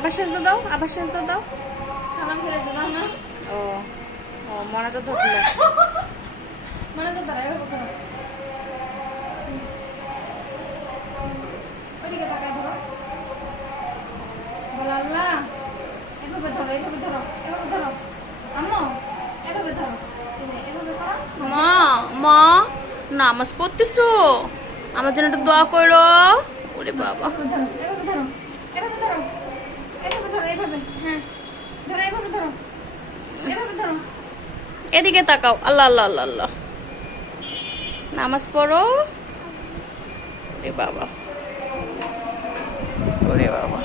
আবার সেজদা দাও, আবার সেজদা দাও। সালাম ফিরে দাও না। ও ও মনাজাত হচ্ছিল। মানে তো দাঁড়ায় এভাবে করো। ওইদিকে তাকায় ধরো। বল আল্লাহ, এভাবে ধরো, এভাবে ধরো, এভাবে ধরো। আম্মু, এভাবে ধরো। এভাবে করো। মা মা নামাজ পড়তেছো, আমার জন্য একটু দোয়া করো। ওরে বাবা, এভাবে ধরো, এভাবে ধরো, এভাবে ধরো, এভাবে ধরো, এভাবে। হ্যাঁ, ধরো, এভাবে ধরো, এভাবে ধরো। এদিকে তাকাও। আল্লাহ আল্লাহ আল্লাহ আল্লাহ, নামাজ পড়ো। ওরে বাবা, ওরে বাবা।